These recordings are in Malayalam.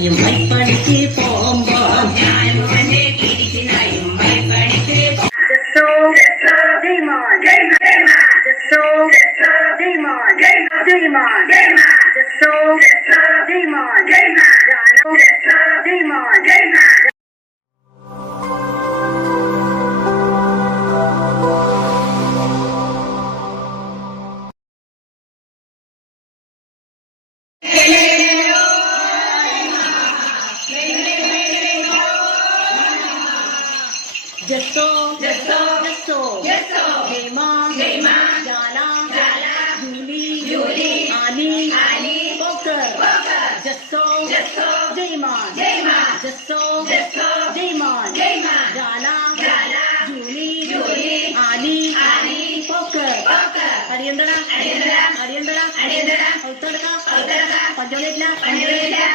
നായും വൈപ്പണിക്ക് പോകുമ്പോ Jasso, Jasso, Jasso, Jasso, Hema, Hema, Jala, Jala, Julie, Julie, Ali, Ali, Poker, Poker, Jasso, Jasso, Jayman, Jayman, Jasso, Jasso, Jayman, Jayman, Jala, Jala, Julie, Julie, Ali, Ali, Poker, Poker, Adiyandara, Adiyandara, Adiyandara, Adiyandara, Outtaraka, Outtaraka, Panjoletla, Panjoletla,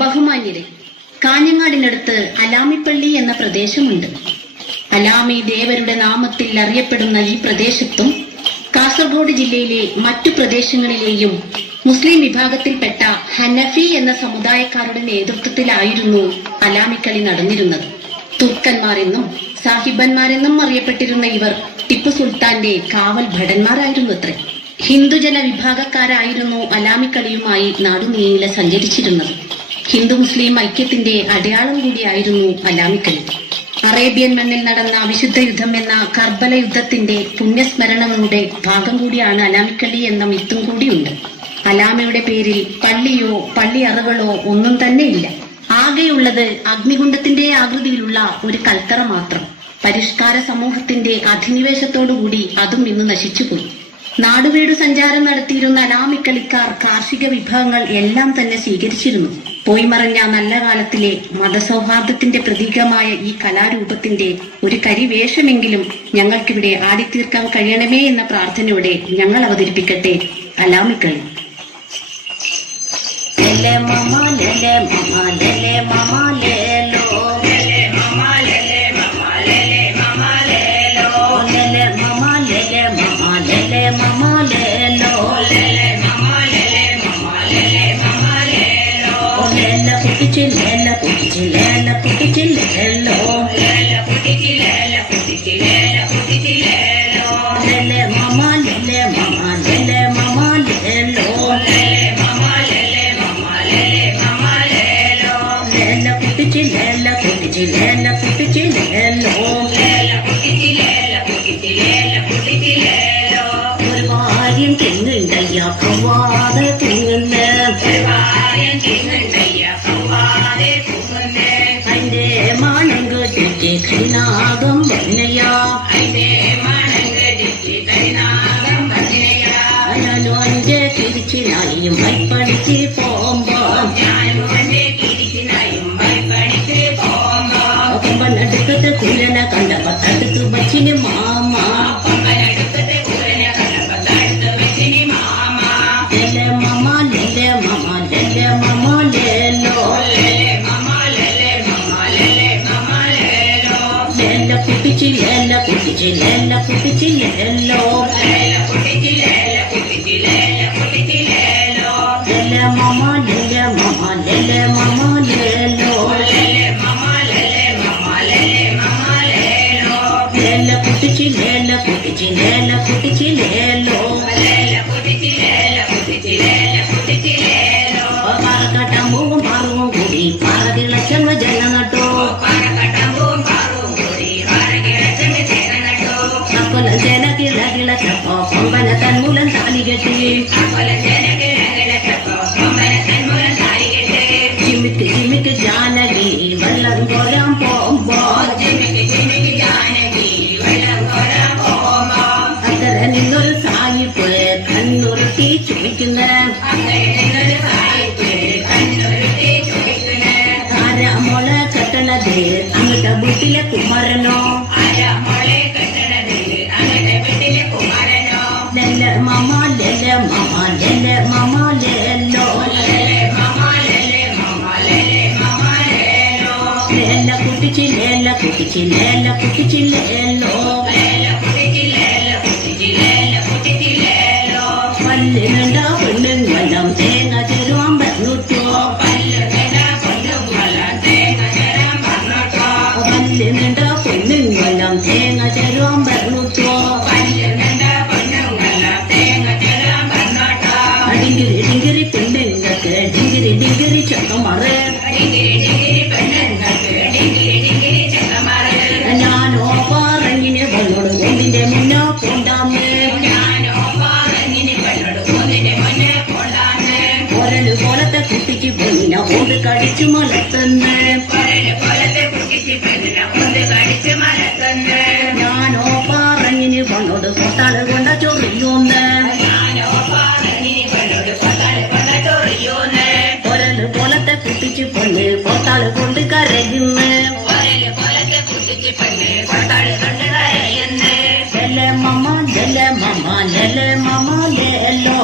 ബഹുമാന്യരെ, കാഞ്ഞങ്ങാടിനടുത്ത് Alamippally എന്ന പ്രദേശമുണ്ട്. അലാമി ദേവരുടെ നാമത്തിൽ അറിയപ്പെടുന്ന ഈ പ്രദേശത്തും കാസർഗോഡ് ജില്ലയിലെ മറ്റു പ്രദേശങ്ങളിലെയും മുസ്ലിം വിഭാഗത്തിൽപ്പെട്ട ഹനഫി എന്ന സമുദായക്കാരുടെ നേതൃത്വത്തിലായിരുന്നു അലാമിക്കളി നടന്നിരുന്നത്. തുർക്കന്മാരെന്നും സാഹിബന്മാരെന്നും അറിയപ്പെട്ടിരുന്ന ഇവർ ടിപ്പു സുൽത്താന്റെ കാവൽ ഭടന്മാരായിരുന്നു അത്രേ. ഹിന്ദുജന വിഭാഗക്കാരായിരുന്നു അലാമിക്കളിയുമായി നാടുനീളെ സഞ്ചരിച്ചിരുന്നത്. ഹിന്ദു മുസ്ലിം ഐക്യത്തിന്റെ അടയാളം കൂടിയായിരുന്നു അലാമിക്കളി. അറേബ്യൻ മണ്ണിൽ നടന്ന വിശുദ്ധ യുദ്ധം എന്ന കർബല യുദ്ധത്തിന്റെ പുണ്യസ്മരണങ്ങളുടെ ഭാഗം കൂടിയാണ് അലാമിക്കളി എന്ന മിത്തും കൂടിയുണ്ട്. അലാമയുടെ പേരിൽ പള്ളിയോ പള്ളി അറകളോ ഒന്നും തന്നെ ഇല്ല. ആകെയുള്ളത് അഗ്നികുണ്ഡത്തിന്റെ ആകൃതിയിലുള്ള ഒരു കൽത്തറ മാത്രം. പരിഷ്കാര സമൂഹത്തിന്റെ അധിനിവേശത്തോടുകൂടി അതും ഇന്ന് നശിച്ചുപോയി. നാടുവീടു സഞ്ചാരം നടത്തിയിരുന്ന അലാമിക്കളിക്കാർ കാർഷിക വിഭവങ്ങൾ എല്ലാം തന്നെ സ്വീകരിച്ചിരുന്നു. പോയിമറഞ്ഞ നല്ല കാലത്തിലെ മതസൗഹാർദ്ദത്തിന്റെ പ്രതീകമായ ഈ കലാരൂപത്തിന്റെ ഒരു കരിവേഷമെങ്കിലും ഞങ്ങൾക്കിവിടെ ആടിത്തീർക്കാൻ കഴിയണമേ എന്ന പ്രാർത്ഥനയോടെ ഞങ്ങൾ അവതരിപ്പിക്കട്ടെ Alamikkali. Lela putichilelo, putichilelo, lela putichilelo, putichilelo, putichilelo, lele mama, lele mama, lele mama, lelo, lele mama, lele mama, lele mama, lelo, lela putichilelo, putichilelo, putichilelo, lela putichilelo, putichilelo, putichilelo. ഒരു വാര്യം തെങ്ങുണ്ടയ്യ കവാതെ തെങ്ങുണ്ട്, ഒരു വാര്യം തെങ്ങുണ്ടയ്യ കവാതെ തെങ്ങുണ്ട്, അതിന്റെ മണം കേട്ടിട്ട് കൈനാകം വന്നയാ, അതിന്റെ മണം കേട്ടിട്ട് കൈനാകം വന്നയാ. ഞാനും എന്റെ തിരിച്ചിനായും വൈപ്പണിക്ക് പോകുമ്പോ, ഞാനും എന്റെ തിരിച്ചിനായും വൈപ്പണിക്ക് പോകുമ്പോ, കൊമ്പനടുക്കത്തെ കുലനെ കണ്ടപ്പോ തടുത്തു വച്ചിന് മാമ, കൊമ്പനടുക്കത്തെ കുലനെ കണ്ടപ്പോ തടുത്തു വച്ചിന് മാമ, ലെലെ മമ, ലെലെ മമ, ലെലെ മമ, ലെലോ, ലെലെ മമ, ലെലെ മമ, ലെലെ മമ, ലെലോ, ലെല കുട്ടിച്ചി, ലെല കുട്ടിച്ചി, ലെല കുട്ടിച്ചി, ലെലോ, ലെല കുട്ടിച്ചി, ലെല കുട്ടിച്ചി, ലെല കുട്ടിച്ചി, ലെലോ, ലെലെ മമ, ലെലെ മമ, ലെലെ മമ, ലെലോ, ലെലെ മമ, ലെലെ മമ, ലെലെ മമ, ലെലോ, ലെല കുട്ടിച്ചി, ലെല കുട്ടിച്ചി, ലെല കുട്ടിച്ചി, ലെലോ, ലെല കുട്ടിച്ചി, ലെല കുട്ടിച്ചി, ലെല കുട്ടിച്ചി, ലെലോ. പറക്കട്ടമ്പൂവും പറവും കൂടി പറകിളച്ചങ്ങ് ജന നട്ടോ, പറക്കട്ടമ്പൂവും പറവും കൂടി പറകിളച്ചങ്ങ് ജന നട്ടോ, അക്കൊല ജന കിളകിളച്ചപ്പോ കൊമ്പന തന്മൂലം താലി കെട്ടി, അക്കൊല ജന കിളകിളച്ചപ്പോ കൊമ്പന തന്മൂലം താലി കെട്ടി, ജിമിക്ക് ജിമിക്ക് ജാനകി വെള്ളം കോരാൻ പോകുമ്പോ, ജിമിക്ക് ജിമിക്ക് ജാനകി വെള്ളം കോരാൻ പോകുമ്പോ, അക്കരെ നിന്നൊരു സായിപ്പ് കണ്ണുരുട്ടി ചുമിക്കുന്ന, അക്കരെ നിന്നൊരു സായിപ്പ് കണ്ണുരുട്ടി ചുമിക്കുന്ന, ആരാമോളെ കെട്ടണത് അങ്ങയുടെ വീട്ടിലെ കുമാരനോ, ആരാമോളെ കെട്ടണത് അങ്ങയുടെ വീട്ടിലെ കുമാരനോ, ലെലെ മമ, ലെലെ മമ, ലെലെ മമ, ലെലോ, ലെലെ മമ, ലെലെ മമ, ലെലെ മമ, ലെലോ, ലെല കുട്ടിച്ചി, ലെല കുട്ടി കുട്ടിച്ചില്ലേല കുട്ടിച്ചില്ലേലോ പല്ലിനുണ്ട പെണ്ണുങ്ങളെല്ലാം തേങ്ങ ചെരുവാൻ പറഞ്ഞുട്ടോ പല്ലിനുണ്ട പെണ്ണുങ്ങളെല്ലാം തേങ്ങ ചെരുവാൻ പറഞ്ഞുട്ടോ ഡിങ്കിരി ഡിങ്കിരി പെണ്ണുങ്ങൾക്ക് ഡിങ്കിരി ഡിങ്കിരി ചെക്കന്മാറ് ഞാനോ പറഞ്ഞിന് വന്നോട് ഒന്നിന്റെ മുന്നോ കൊണ്ടാന്ന് ഒരല് പോലത്തെ കുട്ടിക്ക് പെണ്ണിന ഓട് കടിച്ചു മലത്തുന്ന് ഞാനോ പറഞ്ഞിന് വന്നോട് കൊട്ടാള് കൊണ്ട ചൊറിയൂന്ന് ഒരല് പോലത്തെ കുട്ടിച്ച് പെണ്ണ് കൊട്ടാള് കൊണ്ട് കരയുന്ന് ലെലെ മമ്മ ലെലെ മമ്മ ലെലെ മമ്മ ലേലോ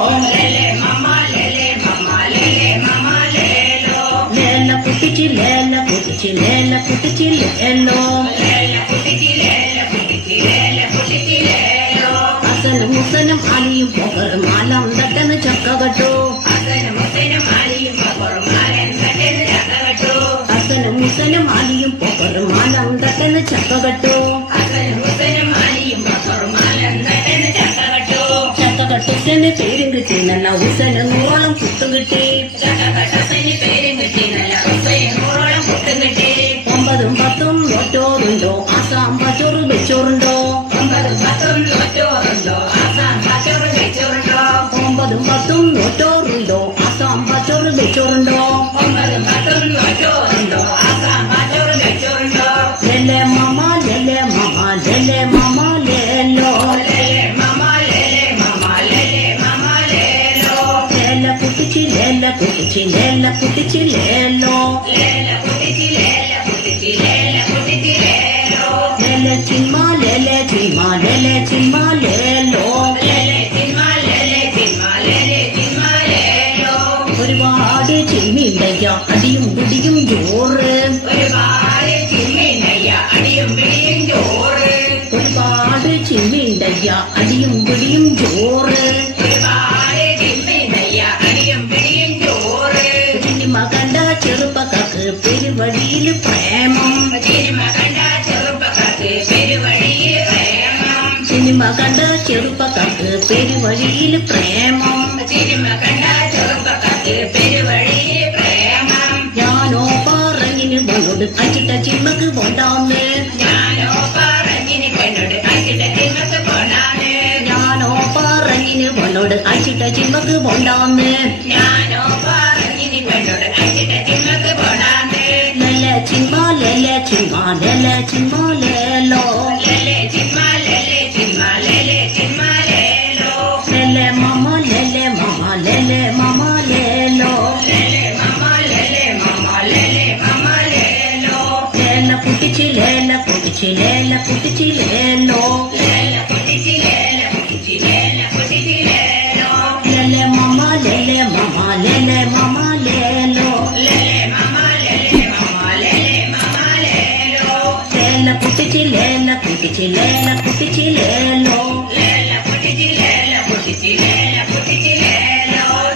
ലേല കുട്ടിച്ച് ലേല കുട്ടിച്ച് ലേല കുട്ടിച്ച് ലേലോ അസലും മുസലും അലിയും പൊകറും മാലം തട്ടന് ചക്കകട്ടു അസലും മുസലും അലിയും പൊകറും മാലം തട്ടന് ചക്കകട്ടു ചക്കകട്ടത്തിന് പേരും കിട്ടി നല്ല ഉസന് നൂറോളം കുത്തും കിട്ടി ഒമ്പതും പത്തും ഒറ്റോറുണ്ടോ ആസാം പച്ചോറ് വെച്ചോറുണ്ടോ ഒമ്പതും പത്തും ഒറ്റോറുണ്ടോ ആസാം പച്ചോറ് വെച്ചോറുണ്ടോ ലെലെ മമ ലെലെ മമ ലെലെ മമ ലേലോ ലേല കുട്ടിച്ച് ലേല കുട്ടിച്ച് ലേല കുട്ടിച്ച് ലേലോ ലെലെ ചിമ്മ ലെലെ ചിമ്മ ലെലെ ചിമ്മ ലേലോ ഒരുപാട് ചിമ്മിണ്ടയ്യ അടിയും പിടിയും ജോറ് ഒരുപാട് ചിമ്മിണ്ടയ്യ അടിയും പിടിയും ജോറ് സിനിമ കണ്ട ചെറുപ്പക്കാർക്ക് പെരുവഴിയിൽ പ്രേമം സിനിമ കണ്ട ചെറുപ്പക്കാർക്ക് പെരുവഴിയിൽ പ്രേമം ഞാനോ പറഞ്ഞിന് വന്നോട് അച്ചിട്ട ചിമ്മക്ക് കൊണ്ടാന്ന് ഞാനോ പറഞ്ഞിന് വന്നോട് അച്ചിട്ട ചിമ്മക്ക് കൊണ്ടാന്ന് ലെലെ ചിമ്മ ലെലെ ചിമ്മ ലെലെ ചിമ്മ ലേലോ ലെലെ മമ ലെലെ മമ ലെലെ മമ ലേലോ ലേല കുട്ടിച്ച് ലേല കുട്ടിച്ച് ലേല കുട്ടിച്ച് ലേലോ ലെലെ മമ ലെലെ മമ ലെലെ മമ ലേലോ ലേല കുട്ടിച്ച് ലേല കുട്ടിച്ച് ലേല കുട്ടിച്ച് ലേലോ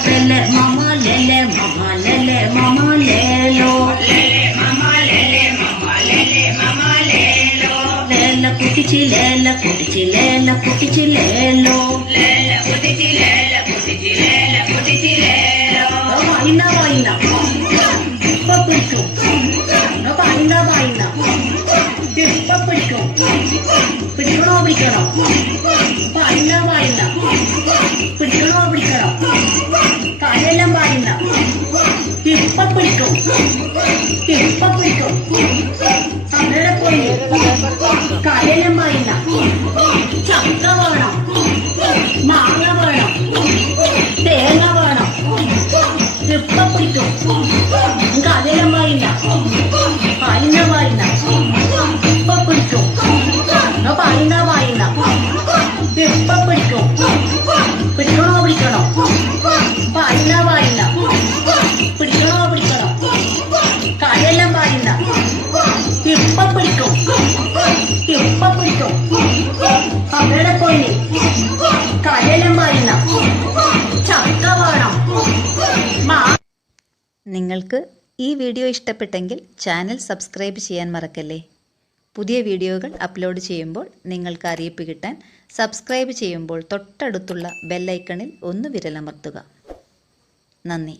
ലെലെ മമ ലെലെ മമ ലെലെ മമ ലേലോ ലേല കുട്ടിച്ച് ലേല കുട്ടിച്ച് ലേല കുട്ടിച്ച് ലേലോ വായിന്ന വായിന്ന ഇപ്പൊ പിടിക്കും വായിന്ന വായിന്ന ഇപ്പൊ പിടിക്കും പിടിക്കണോ പിടിക്കണം വായിന്ന വായിന്ന പിടിക്കണോ പിടിക്കണം കാലെല്ലാം വായിന്ന ഇപ്പൊ പിടിക്കും അവിടെ പോയി കാലെല്ലാം വായിന്ന ചക്ക വേണം മാങ്ങ വേണം തേങ്ങ വേണം ഇപ്പൊ പിടിക്കും കാലെല്ലാം വായിന്ന ഇപ്പൊ പിടിക്കും വായിന്ന ഇപ്പൊ പിടിക്കും പിടിക്കണോ പിടിക്കണോ വായിന്ന പിടിക്കണോ കാലെല്ലാം വായിന്ന ഇപ്പൊ പിടിക്കും നിങ്ങൾക്ക് ഈ വീഡിയോ ഇഷ്ടപ്പെട്ടെങ്കിൽ ചാനൽ സബ്സ്ക്രൈബ് ചെയ്യാൻ മറക്കല്ലേ. പുതിയ വീഡിയോകൾ അപ്ലോഡ് ചെയ്യുമ്പോൾ നിങ്ങൾക്ക് അറിയിപ്പ് കിട്ടാൻ സബ്സ്ക്രൈബ് ചെയ്യുമ്പോൾ തൊട്ടടുത്തുള്ള ബെല്ലൈക്കണിൽ ഒന്ന് വിരലമർത്തുക. നന്ദി.